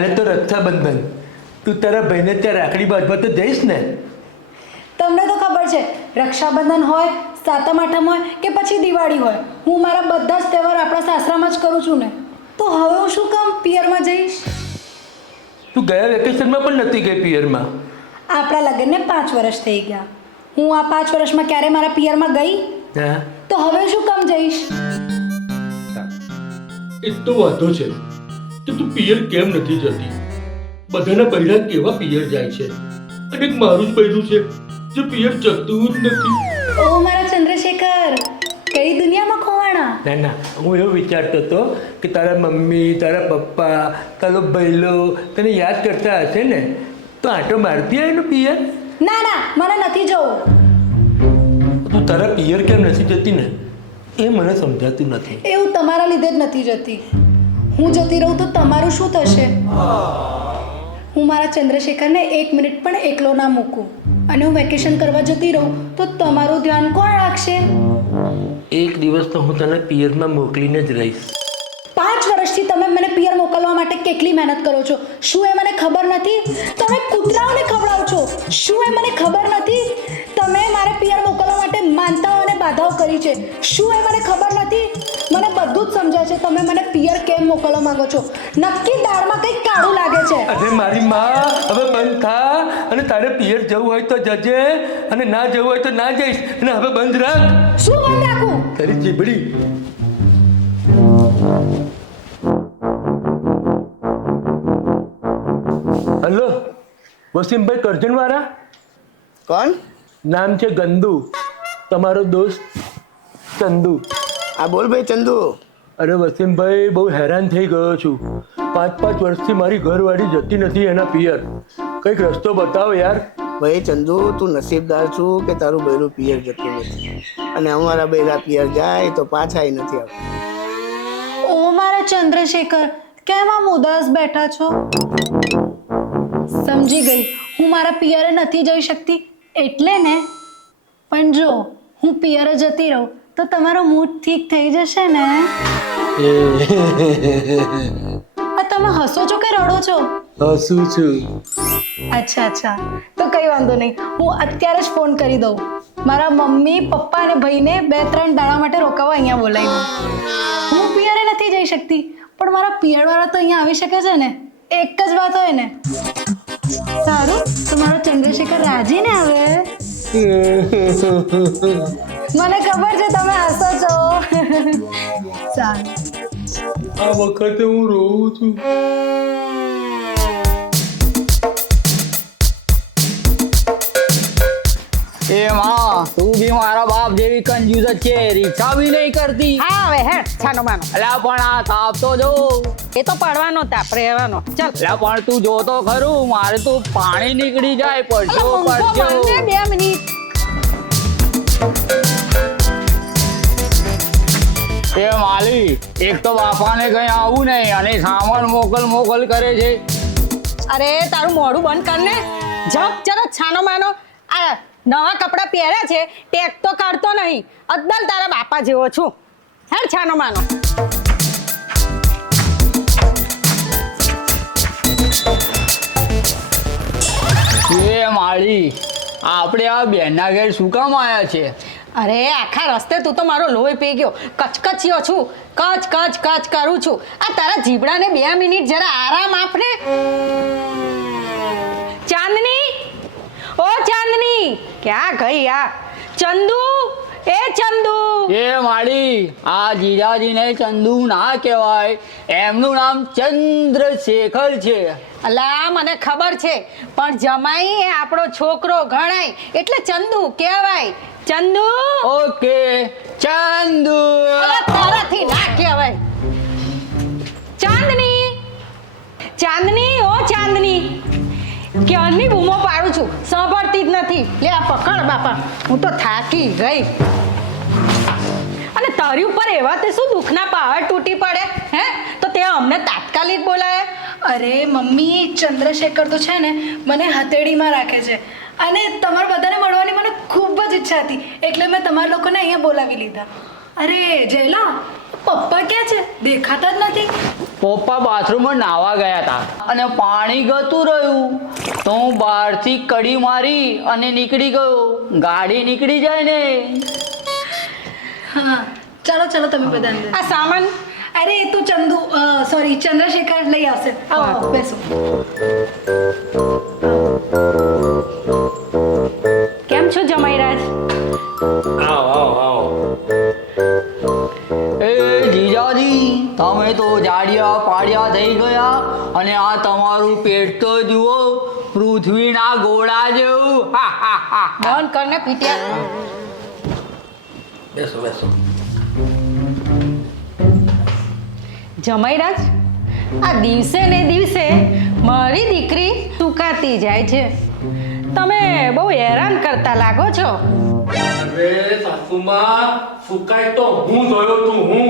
કાલે તો રક્ષાબંધન, તું તારા ભાઈને ત્યાં રાખડી બાંધવા તો જઈશ ને? તમને તો ખબર છે, રક્ષાબંધન હોય, સાતમ આઠમ હોય કે પછી દિવાળી હોય, હું મારા બધા જ તહેવાર આપણા સાસરામાં જ કરું છું ને. તો હવે હું શું કામ પિયરમાં જઈશ? તું ગયા વેકેશનમાં પણ નથી ગઈ પિયરમાં. આપણા લગ્નને 5 વર્ષ થઈ ગયા. હું આ 5 વર્ષમાં ક્યારે મારા પિયરમાં ગઈ? હા, તો હવે શું કામ જઈશ? એ તો વાંધો છે કે તું પિયર કેમ નથી જતી. બધાના બૈરા કેવા પિયર જાય છે, અને એક મારું જ બૈરું છે જે પિયર જતું જ નથી. ઓ મારા ચંદ્રશેખર, કઈ દુનિયામાં ખોવાણા? ના ના, હું એવું વિચારતો હતો કે તારા મમ્મી, તારા પપ્પા, તારો બૈલો તને યાદ કરતા હશે ને, તો આંટો મારતી હોય એનું પિયર. ના ના, મને નથી જવું. તું તારા પિયર કેમ નથી જતી ને એ મને સમજાતું નથી. એવું તમારા લીધે જ નથી જતી. હું જતી રહું તો તમારું શું થશે? હું મારા ચંદ્રશેખરને 1 મિનિટ પણ એકલો ના મૂકું, અને હું વેકેશન કરવા જતી રહું તો તમારું ધ્યાન કોણ રાખશે? એક દિવસ તો હું તને પિયરમાં મોકલીને જ રહીશ. 5 વર્ષથી તમે મને પિયર મોકલવા માટે કેટલી મહેનત કરો છો, શું એ મને ખબર નથી? તમે કૂતરાઓને ખવડાવો છો, શું એ મને ખબર નથી? તમે મારે પિયર મોકલવા માટે માનતાઓ અને બાધાઓ કરી છે, શું એ મને ખબર નથી? મને બધું જ સમજાય છે તમે મને પિયર કેમ મોકલવા માંગો છો. નક્કી દાળમાં કંઈક કાળું લાગે છે. અરે મારી માં, હવે બંધ થા, અને તારે પિયર જવું હોય તો જજે, અને ના જવું હોય તો ના જઈશ, અને હવે બંધ રાખ. શું બંધ રાખું? તારી જીભડી. હલો, વસીમભાઈ કરજણ વાળા? કોણ? નામ છે ગંદુ, તમારો દોસ્ત ચંદુ. હા બોલ ભાઈ ચંદુ. અરે વસીમભાઈ, બહુ હેરાન થઈ ગયો છું. 5 વર્ષથી મારી ઘરવાળી જતી નથી એના પિયર. કંઈક રસ્તો બતાવો યાર. ભાઈ ચંદુ, તું નસીબદાર છું કે તારું બૈરું પિયર જતું નથી, અને અમારા બૈરા પિયર જાય તો પાછાય નથી આવતા. ઓ મારા ચંદ્રશેખર, કેમ આમ ઉદાસ બેઠા છો? સમજી ગઈ, હું મારા પિયરે નથી જઈ શકતી એટલે ને. પણ જો હું પિયરે જતી રહું તો તમારો મૂડ ઠીક થઈ જશે ને? આ તમે હસો છો કે રડો છો? હસું છું. અચ્છા અચ્છા, તો કઈ વાંધો નહીં, હું અત્યારે જ ફોન કરી દઉં. મારા મમ્મી, પપ્પા અને ભાઈને 2-3 દાડા માટે રોકાવા અહીંયા બોલાવી દઉં. હું પિયરે નથી જઈ શકતી, પણ મારા પિયરવાળા તો અહીંયા આવી શકે છે ને. એક જ વાત હોય ને. સારું, તો મારો ચંદ્રશેખર રાજી ને હવે? મને ખબર છે તમે હસો છો. સારું, આ વખતે હું રોઉં છું. એ માં, તું બી મારા બાપ જેવી કંજૂસ જ છે, રીક્ષા બી નહીં કરતી. હા હવે હેડ છાનો માનો. અલ્યા પણ આ તાપ તો જો. એ તો પડવાનો તાપ રહેવાનો. ચાલ અલ્યા પણ તું જો તો ખરું, મારે તો પાણી નીકળી જાય, પડશો પડશો. 2 મિનિટ. એ માલી, એક તો બાપાને કઈ આવું નહીં, અને સામાન મોકલ કરે છે. અરે તારું મોઢું બંધ કર ને. જપ જરા છાનો માનો. આ નવા કપડાં પહેર્યા છે, ટેક તો કાઢતો નહીં. અદ્દલ તારા બાપા જેવો છું. હેડ છાનો માનો. એ માળી, આપણે આ બેનના ઘેર શું કામ આવ્યા છે? અરે આખા રસ્તે તું તો મારો લોહી પી ગયો. કચકચ્યો છું, કચ કરું છું. આ તારા જીબડાને 2 મિનિટ જરા આરામ આપને. ચાંદની, ઓ ચાંદની, ક્યાં ગઈ આ? ચંદુ, એ ચંદુ. એ માળી, આ જીજાજીને ચંદુ ના કહેવાય, એમનું નામ ચંદ્રશેખર છે. અલા મને ખબર છે, પણ જમાઈ એ આપણો છોકરો ગણાય એટલે ચંદુ કહેવાય. ચંદુ. ઓકે, ચંદુ. અલા તારાથી ના કહેવાય. ચાંદની, ચાંદની, ઓ ચાંદની, ક્યારની બૂમો પાડું છું, સાંભળતી જ નથી. લે આ પકડ બાપા, હું તો થાકી ગઈ. અને તારી ઉપર એવા તે શું દુઃખના પહાડ તૂટી પડે હે? તો તે અમને તાત્કાલિક બોલાય. અરે મમ્મી, ચંદ્રશેખર તો છે ને મને હથેળીમાં રાખે છે, અને તમારા બધાને મળવાની મને ખૂબ જ ઈચ્છા હતી, એટલે મેં તમારા લોકોને અહીંયા બોલાવી લીધા. અરે જયલા, પપ્પા ક્યાં છે? દેખાતા જ નથી. પપ્પા બાથરૂમમાં નાહવા ગયા હતા અને પાણી ગતું રહ્યું તો હું બહારથી કડી મારી અને નીકળી ગયો. ગાડી નીકળી જાય ને. હા ચાલો ચાલો તમે બધા અંદર. આ સામાન અરે એ તો સોરી ચંદ્રશેખર લઈ આવશે. આવો બેસો. કેમ છો જમાઈરાજ? એ જીજાજી, તમે તો જાડિયા પાડિયા થઈ ગયા અને આ તમારું પેટ તો જુઓ, પૃથ્વીના ગોળા જેવું. હા હા હા. બંધ કરને પીટ્યા. બેસો બેસો. જમાઈરાજ, આ દિવસે ને દિવસે મારી દીકરી સુકાતી જાય છે. તમે બહુ હેરાન કરતા લાગો છો. અરે સાસુમાં ફૂકાય તો હું જોયો તું. હું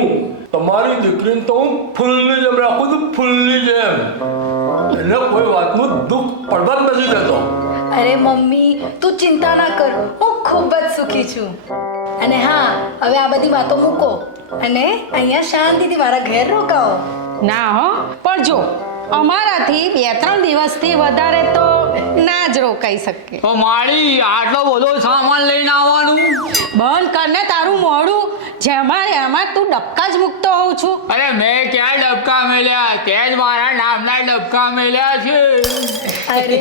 તમારી દીકરીને તો હું ફૂલની જેમ રાખું છું, ફૂલની જેમ. એને કોઈ વાતનું દુઃખ પડવા જ નથી દેતો. અરે મમ્મી તું ચિંતા ના કર, હું ખૂબ જ સુખી છું. અને હા, હવે આ બધી વાતો મૂકો અને અહીંયા શાંતિથી મારા ઘેર રોકાઓ. ના હો, પણ જો અમારાથી 2-3 દિવસથી વધારે તો ના જ રોકાઈ શકે. તો માળી, આટલો બધો સામાન લઈને આવવાનું? બંધ કરને તારું મોઢું. જેમાં એમાં તું ડબકા જ મૂકતો હોઉં છું. અરે મેં ક્યાં ડબકા મેલ્યા? તે જ મારા નામના ડબકા મેલ્યા છે. અરે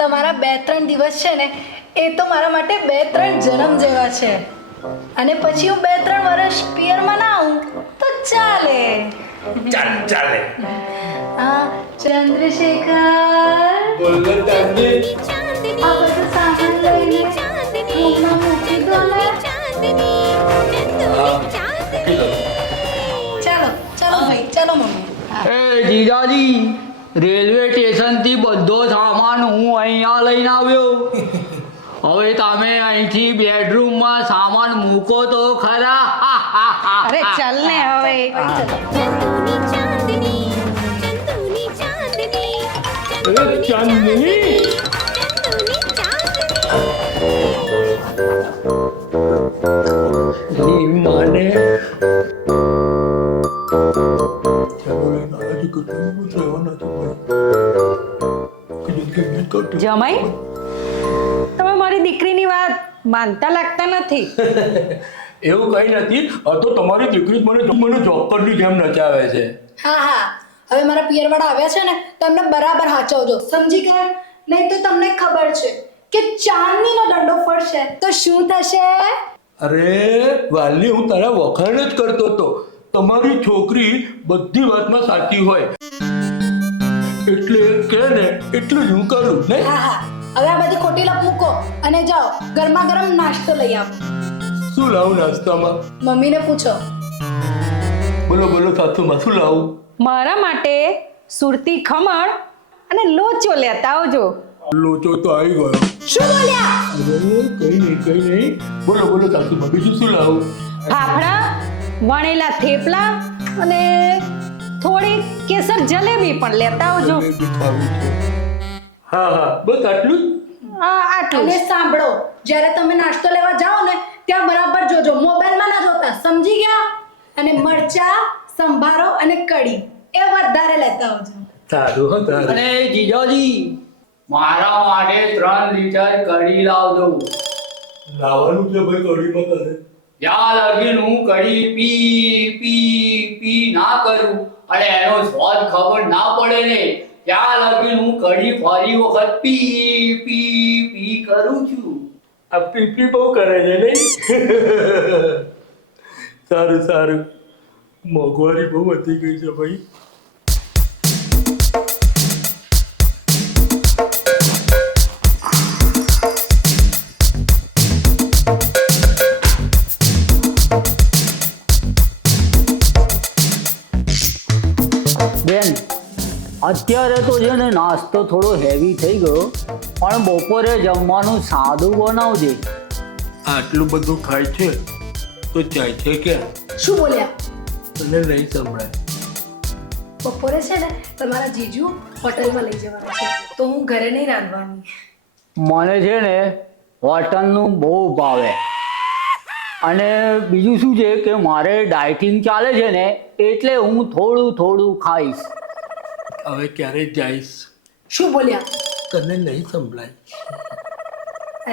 તમારા 2-3 દિવસ છે ને એ તો મારા માટે 2-3 જન્મ જેવા છે. અને પછી હું 2-3 વર્ષ પિયરમાં ના આવું તો ચાલે. ચાલે. હા ચંદ્રશેખર, બોલો તાંડી. આ બધું સામાન લઈને રૂમમાં મૂકી દો ને. ચાલો ચાલો ભાઈ, ચાલો મમ્મી. એ જીજાજી, રેલવે સ્ટેશનથી બધો સામાન હું અહીંયા લઈને આવ્યો. હવે તમે અહીંથી બેડરૂમમાં સામાન મૂકો તો ખરા. હા હા હા. અરે ચાલ ને હવે. ચાંદની. માને જમાઈ, તમે મારી દીકરીની વાત માનતા લાગતા નથી. એવું કઈ નથી. આ તો તમારી દીકરી મને જોકરની જેમ નચાવે છે. હા હા, હવે મારા પિયરવાળા આવ્યા છે ને તો એમને બરાબર હાચવજો, સમજી ગયા? નહીં તો તમને ખબર છે કે ચાંદનીનો દંડો ફળશે તો શું થશે? અરે વાલી, હું તારા વખાણ જ કરતો હતો. તમારી છોકરી બધી વાતમાં સાચી હોય એટલે કે ને એટલું જ હું કરું ને. હા હા, હવે આ બધી ખોટી લપ મૂકો અને જાઓ ગરમા ગરમ નાસ્તો લઈ આવો. શું લાવું નાસ્તામાં? મમ્મીને પૂછો. બોલો બોલો સાસુમાં, શું લાવું? મારા માટે સુરતી ખમણ અને લોચો લેતા આવજો. લોચો તો આવી ગયો. શું બોલ્યા? અરે કઈ નહીં. બોલો બોલો સાસુમાં, બીજું શું લાવું? ફાફડા, વણેલા થેપલા અને થોડી કેસર જલેબી પણ લેતા આવજો. જલેબી ખાવી છે. હા હા, બસ આટલું જ. આટલું અને જ. સાંભળો, જ્યારે તમે નાસ્તો લેવા જાઓ ને ત્યાં બરાબર જોજો, મોબાઈલમાં ના જોતા, સમજી ગયા? અને મરચા, સંભારો અને કઢી એ વધારે લેતા આવજો. સારું હો સારું. અને જીજાજી, મારા માટે 3 લીટર કઢી લાવજો. લાવવાનું છે ભાઈ કઢીમાં તારે. જ્યાં લગીન હું કઢી પી ના કરું અને એનો સ્વાદ ખબર ના પડે ને ત્યાં લગીન હું કઢી ફરી વખત પી કરું છું. આ પીપી બહુ કરે છે નહીં? સારું. મોંઘવારી બહુ વધી ગઈ છે ભાઈ. બેન, અત્યારે તો છે ને નાસ્તો થોડો હેવી થઈ ગયો, પણ બપોરે જમવાનું સાદું બનાવજે. આટલું બધું ખાય છે તો જાય છે ક્યાં? શું બોલ્યા? તને નહીં સંભળાય. બપોરે છે ને તમારા જીજુ હોટલમાં લઈ જવાના છે તો હું ઘરે નહીં રાંધવાની. મને છે ને હોટલનું બહુ ભાવે. અને બીજું શું છે કે મારે ડાયટિંગ ચાલે છે ને એટલે હું થોડું થોડું ખાઈશ. હવે ક્યારે જઈશ? શું બોલ્યા? તને નહીં સંભળાય?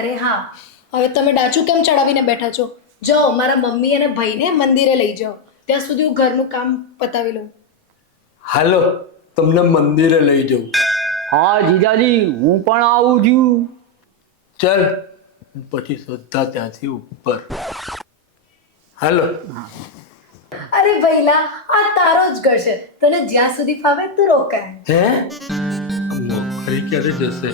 અરે હા, હવે તમે ડાચું કેમ ચડાવીને બેઠા છો? જાઓ, મારા મમ્મી અને ભાઈને મંદિરે લઈ જાઓ. ત્યાં સુધી હું ઘરનું કામ પતાવી લઉં. હાલો, તમને મંદિરે લઈ જાઉં. હા જીજાજી, હું પણ આવું છું. ચાલ, પછી શ્રદ્ધા ત્યાંથી ઉપર. હાલો. અરે ભઈલા, આ તારો જ ઘર છે, તને જ્યાં સુધી ફાવે તું રોકાય. હે? નોકરી ક્યારે જશે?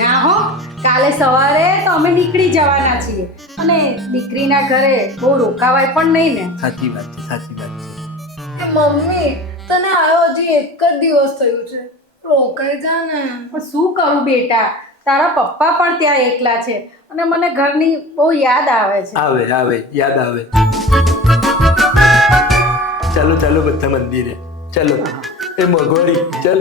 ના હો, કાલે સવારે તો અમે નીકળી જવાના છીએ અને દીકરીના ઘરે બહુ રોકાવાય પણ નહીં ને. સાચી વાત છે, સાચી વાત છે. મમ્મી, તને આવ્યો હજી એક જ દિવસ થયું છે, રોકાઈ જા ને. પણ શું કરું બેટા, તારા પપ્પા પણ ત્યાં એકલા છે અને મને ઘરની બહુ યાદ આવે છે. આવે આવે, યાદ આવે. ચાલો ચાલો બધા મંદિરે ચાલો. એ મગોરી ચાલ.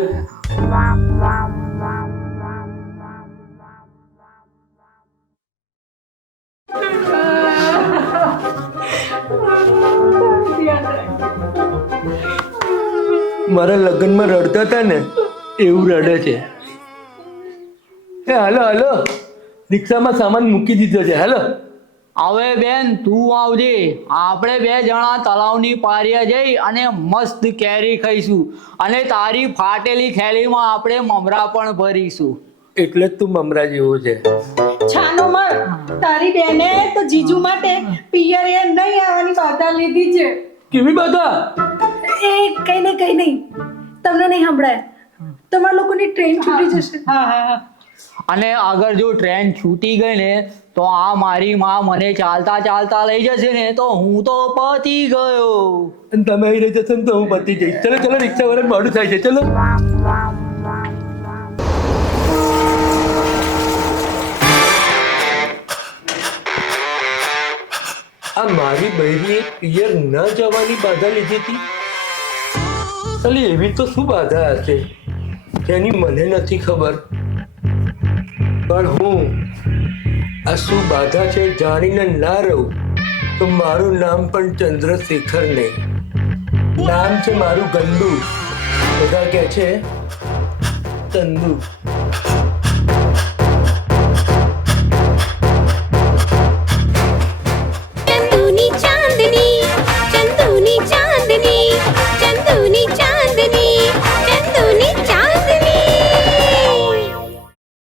મારા લગ્નમાં રડતા હતા ને એવું રડે છે. એ હાલો હાલો, રિક્ષામાં સામાન મૂકી દીધો છે. હાલો. હવે બેન તું આવજે, આપણે 2 જણા તળાવની પારીએ જઈ અને મસ્ત કેરી ખાઈશું અને તારી ફાટેલી થેલીમાં આપણે મમરા પણ ભરીશું. એટલે જ તું મમરા જેવો છે. છાનો મર, તારી બેને તો જીજુ માટે પિયરે નહીં આવવાની બાધા લીધી છે. કેવી બાધા? એ કઈ નહીં, તમને નહીં સંભળાય. તમારા લોકોની ટ્રેન છૂટી જશે. હા હા હા. અને અગર જો ટ્રેન છૂટી ગઈ ને તો આ મારી માં મને ચાલતા ચાલતા લઈ જશે ને તો હું તો પતી ગયો. અને તમે અહીં રહી જશો ને તો હું પતી જઈશ. ચલો ચલો, રિક્ષા વાળા મોડું થાય છે. ચલો. આ મારી બહેરીએ પિયર ન જવાની બાધા લીધી હતી. ખાલી એવી તો શું બાધા હશે તેની મને નથી ખબર, પણ હું આ શું બાધા છે જાણીને ના રહું તો મારું નામ પણ ચંદ્રશેખર નહીં, નામ છે મારું ગંદુ. બધા કહે છે ચંદુ.